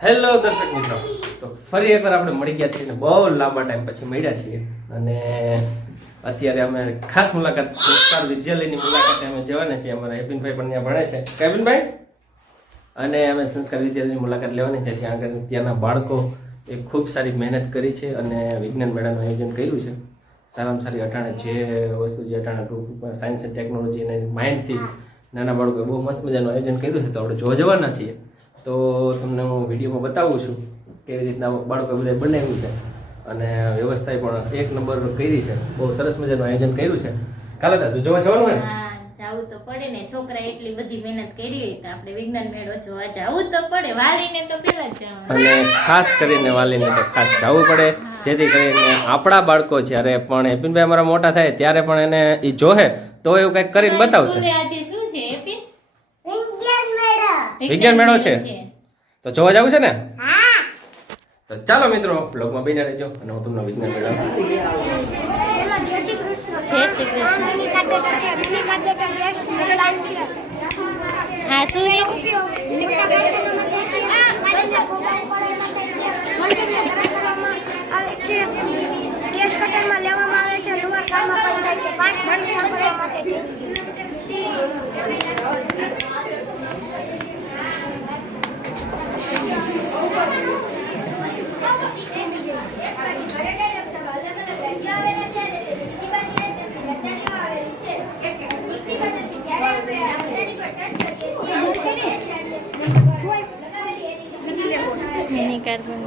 Hello દર્શક મિત્રો, તો ફરી એકવાર આપણે મળી ગયા છીએ ને બહુ લાંબા ટાઈમ પછી મળ્યા છીએ અને અત્યારે અમે ખાસ મુલાકાત સંસ્કાર વિદ્યાલયની મુલાકાતે અમે જવાના છીએ. અમારા હેપીનભાઈ પણ ત્યાં ભણે છે, કેવિનભાઈ, અને અમે સંસ્કાર વિદ્યાલયની મુલાકાત લેવાની છે. જ્યાં આગળ ત્યાંના બાળકો એ ખૂબ સારી મહેનત કરી છે અને વિજ્ઞાન મેળાનું આયોજન કર્યું છે. સારામાં સારી અટાણે જે વસ્તુ જે અટાણે ટૂંકમાં સાયન્સ એન્ડ ટેકનોલોજી અને માઇન્ડથી નાના બાળકોએ બહુ મસ્ત મજાનું આયોજન કર્યું છે. તો આપણે જોવા જવાના છીએ. તો તમને હું વિડીયોમાં બતાવું છું કેવી રીતના બાળકોએ બધા બનાવ્યું છે અને વ્યવસ્થા પણ એક નંબર કરી છે. બહુ સરસ મજાનું આયોજન કર્યું છે. કાલે તો જોવા જવાનું હોય ને? જાવું તો પડે ને, છોકરા એટલી બધી મહેનત કરી હોય તો આપણે વિજ્ઞાન મેળો જોવા જાવું તો પડે. વાલીને તો પેલા જ જવાનું, અને ખાસ કરીને વાલીને તો ખાસ જવું પડે, જેથી કરીને આપણા બાળકો જ્યારે પણ હેપીનભાઈ અમારા મોટા થાય ત્યારે પણ એને એ જોહે તો એવું કંઈક કરીને બતાવશે. આજે શું છે હેપી? વિજ્ઞાન મેળો છે તો જોવા જવું છે ને? તો ચાલો મિત્રો, બ્લોગમાં બન્યા રહેજો અને હું તમને વિજ્ઞાન મેળો. જય શ્રી કૃષ્ણ. હા, શું ગેસ કટરમાં લેવામાં આવે છે, લુવાર કામમાં પણ થાય છે. 5 પરીક્ષા કરવા માટે છે. મિની કાર્બન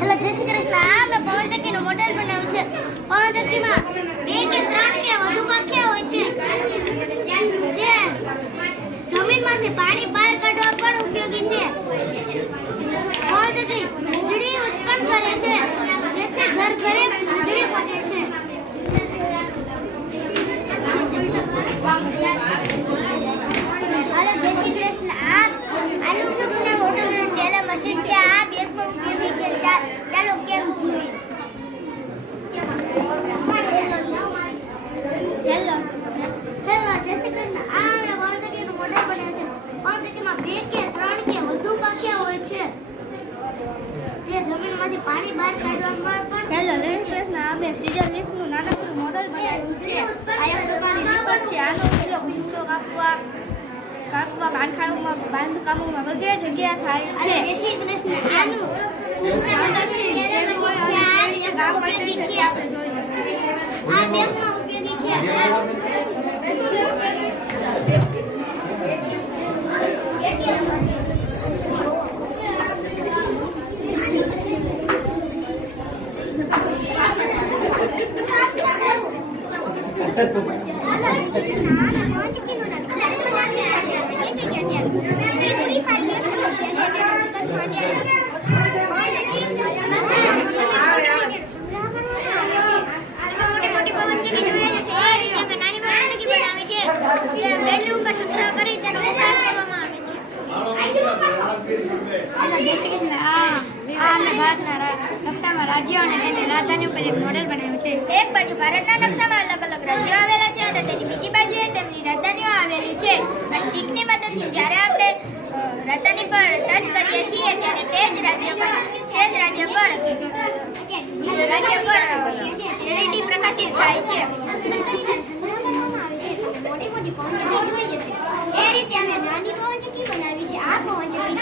હેલો, જય શ્રી કૃષ્ણ. આ મેં પવનચક્કીનું મોડેલ બનાવ્યું છે. પવનચક્કીમાં 2 કે 3 કે વધુ પાંખિયા હોય છે, જે જમીનમાંથી પાણી બહાર કાઢવા પણ ઉપયોગી છે. પવનચક્કી વીજળી ઉત્પન્ન કરે છે, જેથી ઘરે વીજળી પહોંચે છે. હેલો, જય શ્રી કૃષ્ણ. આનું ઉપયોગના મોટરનું ટેલર મશીન છે. આ બેગમાં ઉપયોગી છે. ચાલો કેમ જોઈએ. હેલો, જય શ્રી કૃષ્ણ. આ મેં પવનચક્કીનું મોડેલ બનાવ્યું છે. પવનચક્કીમાં 2 કે 3 કે વધુ પાંખિયા હોય છે, જે જમીનમાંથી પાણી બહાર કાઢવામાં પણ. હેલો, જય શ્રી કૃષ્ણ. આ મેં સીઝર લિફ્ટનું નાનકડું મોડેલ બનાવ્યું છે. આ એક પ્રકારની લિફ્ટ છે. આનો ઉપયોગ વૃક્ષો કાપવા, કારખાનાઓમાં, બાંધકામોમાં વગેરે જગ્યા થાય છે. જય શ્રી કૃષ્ણ. આનું ઉપયોગી છે. આ બેગમાં ઉપયોગી છે. નકશામાં રાજ્યો અને તેની રાજધાની ઉપર એક મોડેલ બનાવ્યું છે. એક બાજુ ભારતના નકશામાં અલગ અલગ રાજ્યો આવેલા છે અને તેની બીજી બાજુએ તેમની રાજધાનીઓ આવેલી છે. આ સ્ટિકની મદદથી જ્યારે આપણે રાજધાની પર ટચ કરીએ છીએ ત્યારે તે જ રાજ્ય પર LED પ્રકાશિત થાય છે. મોટી મોટી પવનચક્કી જોઈએ છે. એ રીતે અમે નાની પવનચક્કી બનાવી છે. આ પવનચક્કી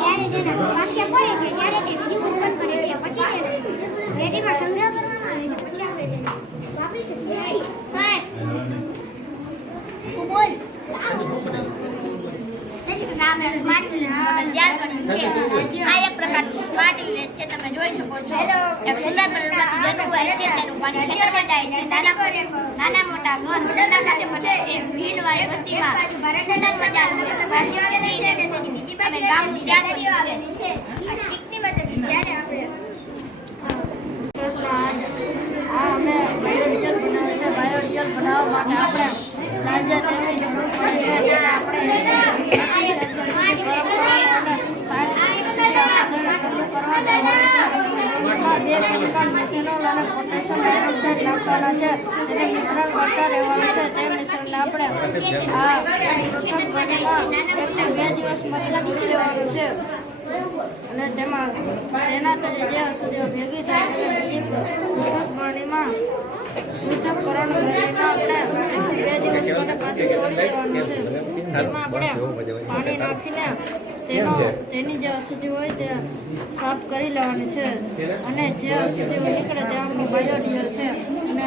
જ્યારે જેના પાંખિયા ફરે છે ત્યારે તે વીજળી ઉત્પન્ન કરે છે. પછી તેને બેટરીમાં સંગ્રહ કરવામાં આવે છે. પછી આપણે તેને વાપરી શકીએ છીએ. બોલ. નામ સ્માર્ટ મોડેલ તૈયાર કર્યું છે. આ એક પ્રકારનું સ્માર્ટ વિલેજ છે. તમે જોઈ શકો છો. એક સુંદર પરિવારમાંથી જન્મ હોય છે. તેનું પાણી ખેતરમાં જાય છે. નાના મોટા ઘર વડોદરા પાસે બને છે. ભીડવાળી વસ્તીમાં સુંદર મજાનું રાજ્ય આવેલી છે અને તેની બીજી બાજુ ગામની જાતિઓ આવેલી છે. આ સ્ટિકની મદદથી જ્યારે આપણે અમે બાયોડીઝલ બનાવે છે. બાયોડીઝલ બનાવવા માટે આપણે તેની જરૂર પડે છે. જેને આપણે પરંપરા અને સાયન્સ કરવા દેવા છે. મિથેનોલ અને પોટેશિયમ હાઇડ્રોક્સાઇડ નાખવાના છે. તેને મિશ્રણ કરતા રહેવાનું છે. તે મિશ્રણને આપણે આ પ્રથમ પાણીમાં 1 થી 2 દિવસ માટે મૂકી દેવાનું છે. અને તેના તળે જે અશુદ્ધિઓ ભેગી થાય તેને બીજી પૃથક પાણીમાં પૃથ્થકરણ કરીને આપણે 1 થી 2 દિવસ માટે પાછું છોડી દેવાનું છે. તેમાં આપણે પાણી નાખીને તેની જે અશુદ્ધિ હોય તે સાફ કરી લેવાની છે. અને જે અશુદ્ધિઓ નીકળે તે આપણું બાયોડીઝલ છે. અને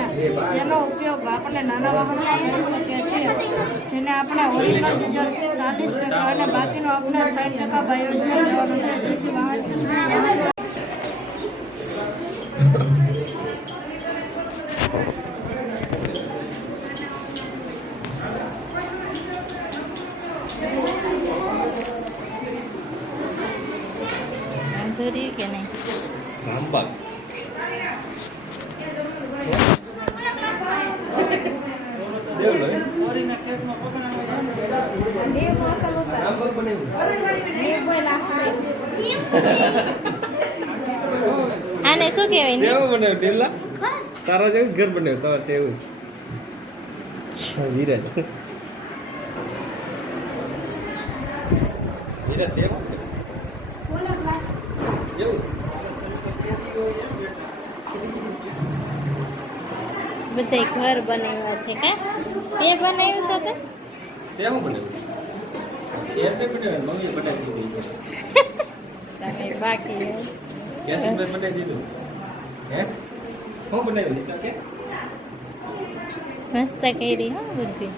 તેનો ઉપયોગ આપણે નાના વાહનમાં કરી શકીએ છીએ. જેને આપણે ઓરિજિનલ ડીઝલ 40% અને બાકીનો આપણે 60% બાયોડીઝલ લેવાનું છે. જેથી વાહન ધરી કે નહીં રામબાગ આને શું કહેવાય ને કેવું બનાવ્યું ઢીલા તારા જેવું ઘર બનાવ્યું તમારે એવું વિરાજ વિરાજ એવું બધા ઘર બનાવ્યા છે કા તે બનાવ્યું સાથે કેવું બનાવ્યું એટલે બનાવ્યું મમ્મી બનાવી દીધી છે તમે બાકી યાસીનભાઈ બનાવી દીધું હે શું બનાવ્યું દીધું કે મસ્ત કરી હો બધી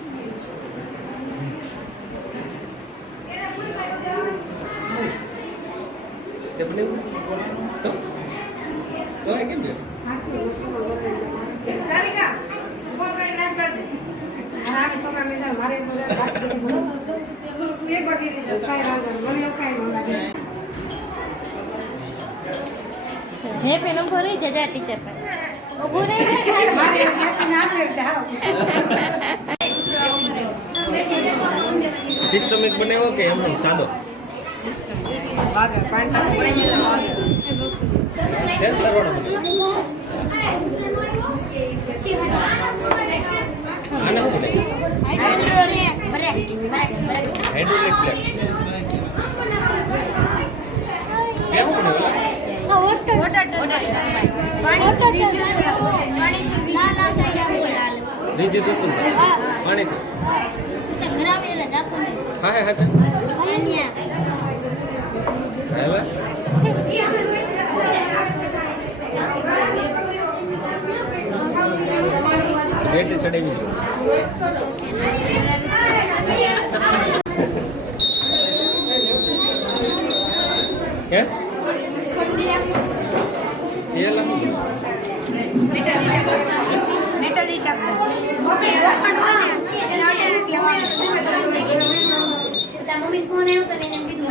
તે બનાવ્યું તો એ કેમ છે હેપી નંબર રહી છે જા ટીચર પર ઊભું રહી સિસ્ટમિક બનાવ્યો કે એમ સાદો સેન્સર વાળો બનાવ્યો આને શું બનાવ્યું હાઇડ્રોલિક પ્લેટ કેવું બનાવ્યું રીજી દૂધ પાણી હા હા હેલા બેટરી ચડાવી છે કે તેલ મમ્મી ફોન આવ્યો તો એને કીધું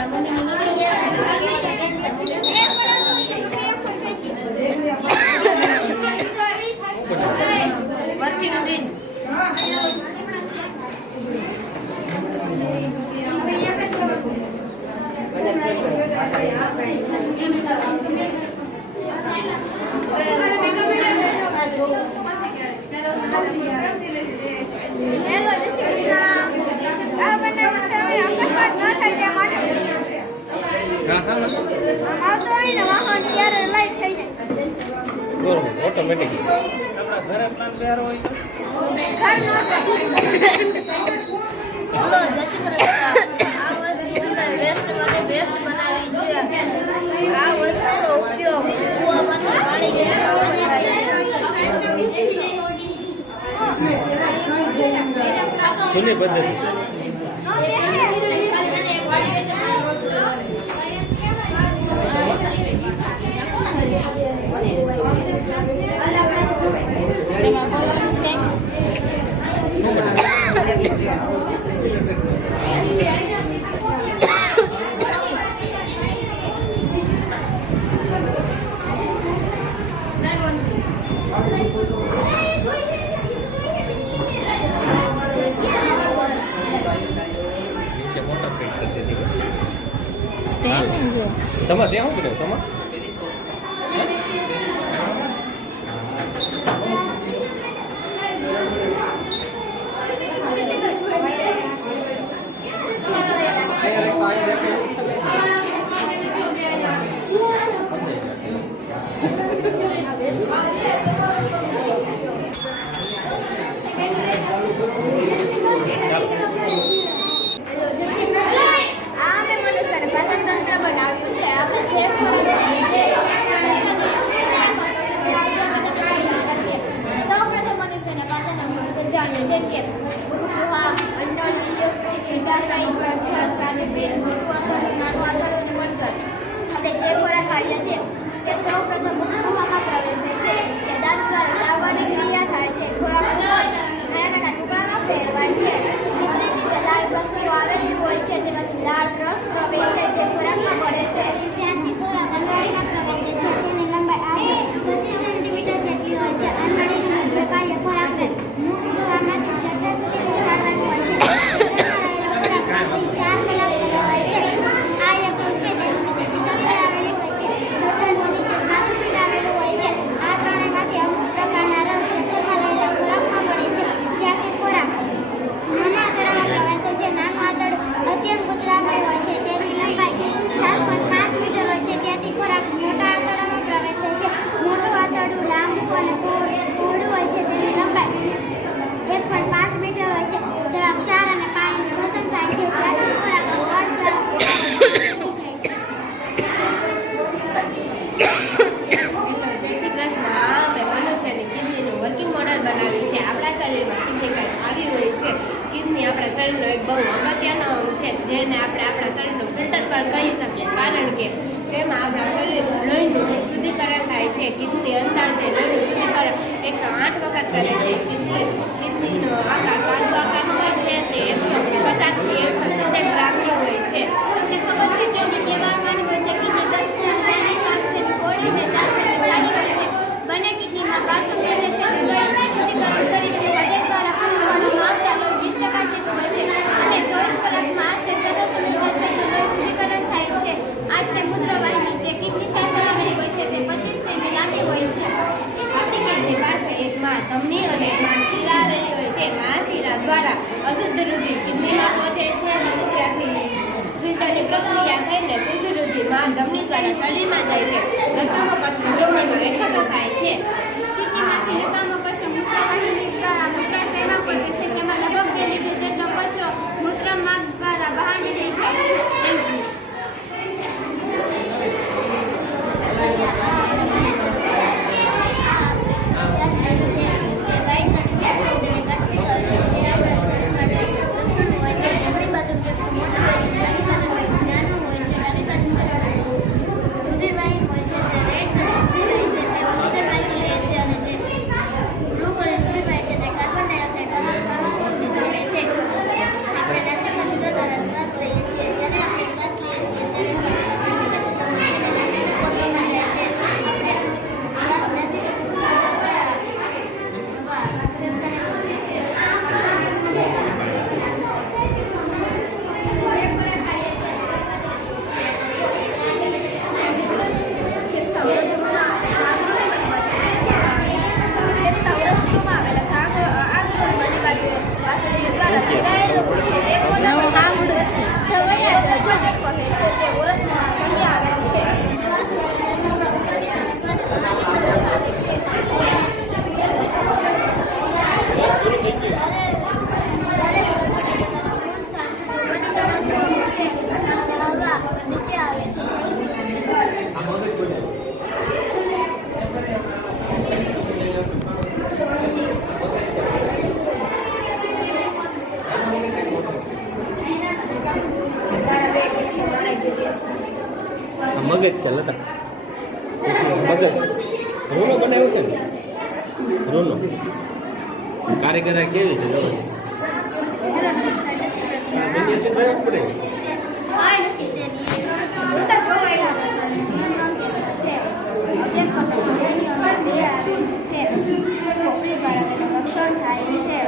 ઓટોમેટિક જૂની પદ્ધતિ તમારે ત્યાં શું કર્યું તમારે છે કે લોહા, અંડળીઓ, વિકાસાઈ, પથ્થર, સાદપીઠ, મોટું આંતરડું, નાનું આંતરડું અને મણકા. આપણે જે ખોરાક ખાઈએ છીએ તે સૌપ્રથમ મુખમાં પ્રવેશે છે. તે દાંત દ્વારા ચાવવાની ક્રિયા થાય છે. ખોરાક નાના ટુકડામાં ફેરવાય છે. જીભની નીચે લાલ ગ્રંથિઓ આવેલી હોય છે. તેમાંથી લાળ રસ પ્રવે છે જે ખોરાકમાં પડે છે. ત્યાંથી ખોરાક અંડળીમાં પ્રવેશે છે. તેની લંબાઈ 25 સેન્ટીમીટર જેટલી હોય છે. અંડળીનું મુખ્ય કાર્ય ખોરાકને મુખ દ્વારમાંથી જઠર સુધી પહોંચાડવાનું હોય છે. 4 કલાક હોય છે. આ યકૃત છે તેની નીચે પિત્તાશય આવેલી હોય છે. જઠરનું નીચે સ્વાદુપિંડ આવેલું હોય છે. આ ત્રણેયમાંથી અમુક પ્રકારના રસ જઠરમાં રહેલા ખોરાકમાં મળે છે. ત્યાંથી ખોરાક નાના આંતરડામાં પ્રવેશે છે. નાનું આંતરડું અત્યંત ગૂંચળામય હોય છે. તેની લંબાઈ 7.5 મીટર હોય છે. ત્યાંથી ખોરાક મોટા આંતરડામાં પ્રવેશે છે. મોટું આંતરડું લાંબુ અને પહોળું હોય છે. તેની લંબાઈ 1.5 મીટર હોય છે. તેમાં ક્ષાર અને પાણીનું શોષણ થાય છે. ત્યાંથી ખોરાક વાળ દ્વારા જય શ્રી કૃષ્ણ. અમે મનુષ્યની કિડનીનું વર્કિંગ મોડલ બનાવ્યું છે. આપણા શરીરમાં કિડની કંઈક આવી હોય છે. કિડની આપણા શરીરનો એક બહુ અગત્યનો અંગ છે, જેને આપણે આપણા શરીરનું ફિલ્ટર પણ કહી શકીએ, કારણ કે તેમાં આપણા શરીરનું લોહીનું શુદ્ધિકરણ થાય છે. કિડની અંદાજે લોહીનું શુદ્ધિકરણ 108 વખત કરે છે. કિડનીનો આકાર કાજુ આકારનો હોય છે. તે 150 થી 170 ગ્રામની હોય છે. તમને ખબર છે કે કિડની કેવા આકારની હોય છે? કિડની 10 સેમી, 5 સેમી પહોળી અને 4 સેમી જાડી હોય છે. બંને કિડનીમાં 1200 ml જેટલું લોહી શુદ્ધિકરણ કરી છે. હૃદય દ્વારા પૂરું પાડવામાં આવતા લોહી 20% જેટલું હોય છે અને 24 કલાકમાં આશરે 700 ml જેટલું લોહી શુદ્ધિકરણ થાય છે. આ છે મૂત્રવાહિની. તે કિડની સાથે આવેલી હોય છે. તે 25 સેમી લાંબી હોય છે. આપણી કિડની પાસે એક ધમની અને એક શિરા આવેલી હોય છે. શિરા દ્વારા અશુદ્ધ રુધિર કિડનીમાં પહોંચે છે. ત્યાંથી ફિલ્ટરની પ્રક્રિયા થઈને શુદ્ધ રુધિર ધમની દ્વારા શરીરમાં જાય છે. રક્તમાં કચરો કિડનીમાં એકઠો થાય છે. કિડનીમાંથી રક્તમાં કચરો મૂત્રવાહિની દ્વારા મૂત્રાશયમાં પહોંચે છે. તેમાં લગભગ 2 લીટર જેટલો કચરો મૂત્રમાર્ગ દ્વારા બહાર નીકળી જાય છે. મગજ છે લતા, મગજ રૂનો બનાવ્યો છે ને, રૂનો કારીગર કેવી છે? પડે રક્ષણ થાય છે.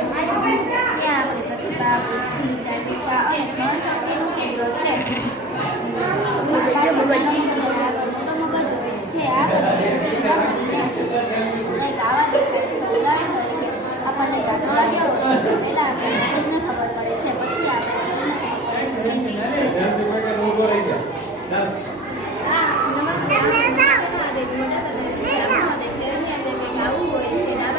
ત્યાં પ્રતિભા, બુદ્ધિ, જાગૃતતા અને સ્મરણશક્તિનું કેન્દ્ર છે. આપણને ગાંઠો લાગ્યો પહેલા આપણને ખબર પડે છે, પછી આપણે નમસ્તે. શહેરની અંદર આવું હોય છે.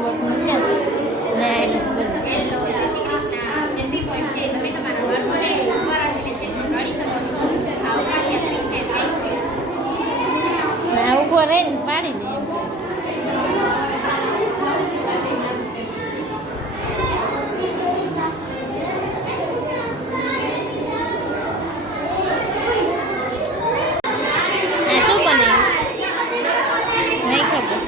રોબોટનું છે ને હેલો જય શ્રી કૃષ્ણ સેલ્ફી પોઈન્ટ છે તમે તમારા બાળકોને ઉપર રાખીને સેલ્ફી કાઢી શકો છો આ અવકાશ યાત્રી છે થેન્ક યુ ને ઊભો રહીને પાડી દે એમ. આ શું બનાવ્યું નહીં ખબર.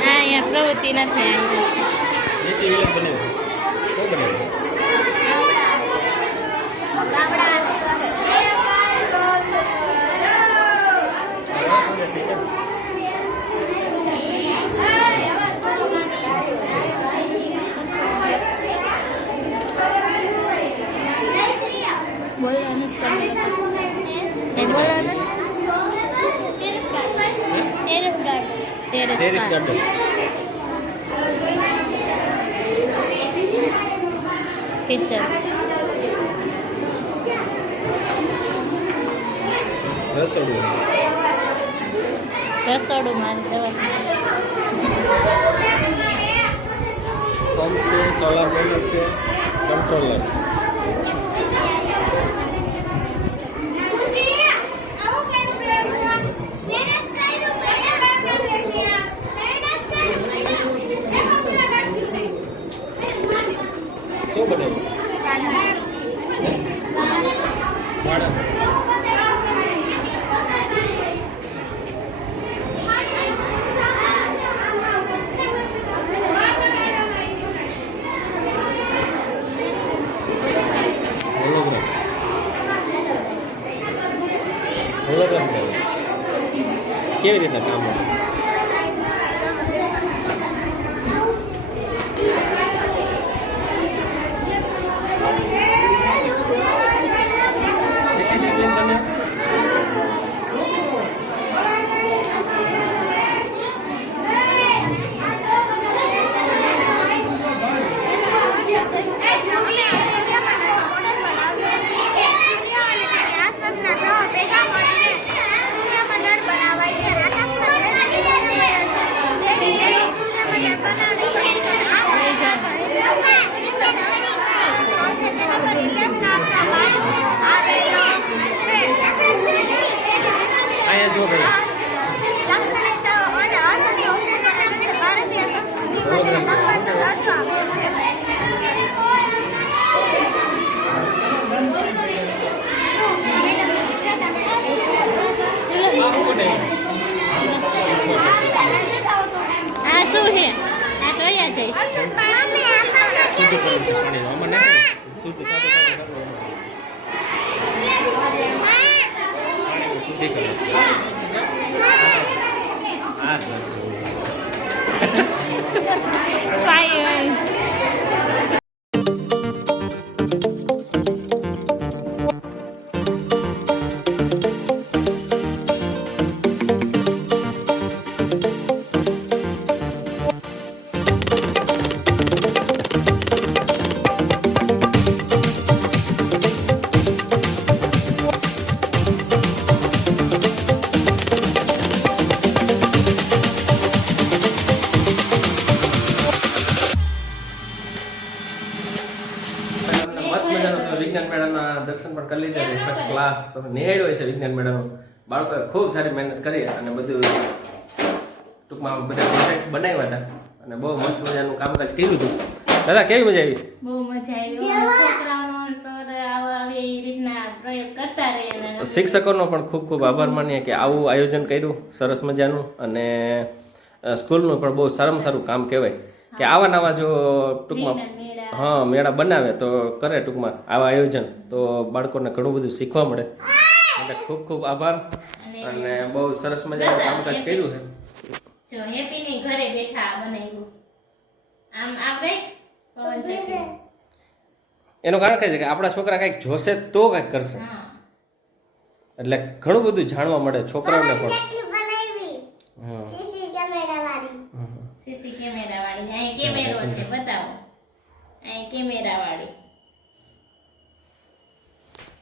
આ અહીંયા પ્રવૃત્તિ નથી આવી છે. દેશી વિલન બનાવ્યું શું બનાવ્યું બોલવાનું જ તમે એ બોલવાનું terrace garden terrace garden kitchen રસોડું રસોડુંમાં દવા પંપ છે સોલાર પેનલ છે કંટ્રોલર શું બનાવ્યું ગાર્ડન હોલોગ્રામ કેવી રીતના કામ આવે અહીંયા જો ભાઈ આ શું છે આ તો અહીંયા જઈશ શુદ્ધ કરવું છે પાણી આમાં નાખે શુદ્ધ થતું પાણીનું શુદ્ધિકરણ હા ફાઈન મસ્ત મજાનો તમે વિજ્ઞાન મેળાના દર્શન પણ કરી લીધા છે ફર્સ્ટ ક્લાસ તમે નિહાળ્યો હોય છે વિજ્ઞાન મેળાનો બાળકોએ ખૂબ સારી મહેનત કરી અને બધું ટૂંકમાં બધા પ્રોજેક્ટ બનાવ્યા હતા અને બહુ મસ્ત મજાનું કામકાજ કર્યું હતું દાદા કેવી મજા આવી બહુ મજા આવી છોકરાઓનો સર આવી રીતના પ્રયોગ કરતા રહે અને શિક્ષકોનો પણ ખૂબ ખૂબ આભાર માનીએ કે આવું આયોજન કર્યું સરસ મજાનું અને સ્કૂલનું પણ બહુ સારામાં સારું કામ કહેવાય કે આવા નવા જો ટૂંકમાં હા મેળા બનાવે તો કરે ટૂંકમાં આવા આયોજન તો બાળકોને ઘણું બધું શીખવા મળે એટલે ખૂબ ખૂબ આભાર અને બહુ સરસ મજાનું કામકાજ કર્યું છે જો હેપી ની ઘરે બેઠા બનાવ્યું આમ આપણે પવન ચક્કી એનું કારણ કઈ છે કે આપણા છોકરા કંઈક જોશે તો કંઈક કરશે હા એટલે ઘણું બધું જાણવા મળે છોકરાઓને પણ હા સીસી કેમેરા વાળી અહીં કેમેરો છે બતાવો અહીં કેમેરા વાળી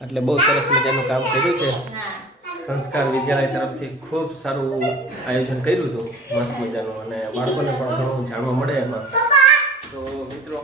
એટલે બહુ સરસ મજાનું કામ કર્યું છે હા સંસ્કાર વિદ્યાલય તરફથી ખૂબ સારું આયોજન કર્યું હતું, મસ્ત મજાનું, અને બાળકોને પણ ઘણું જાણવા મળે એમાં. તો મિત્રો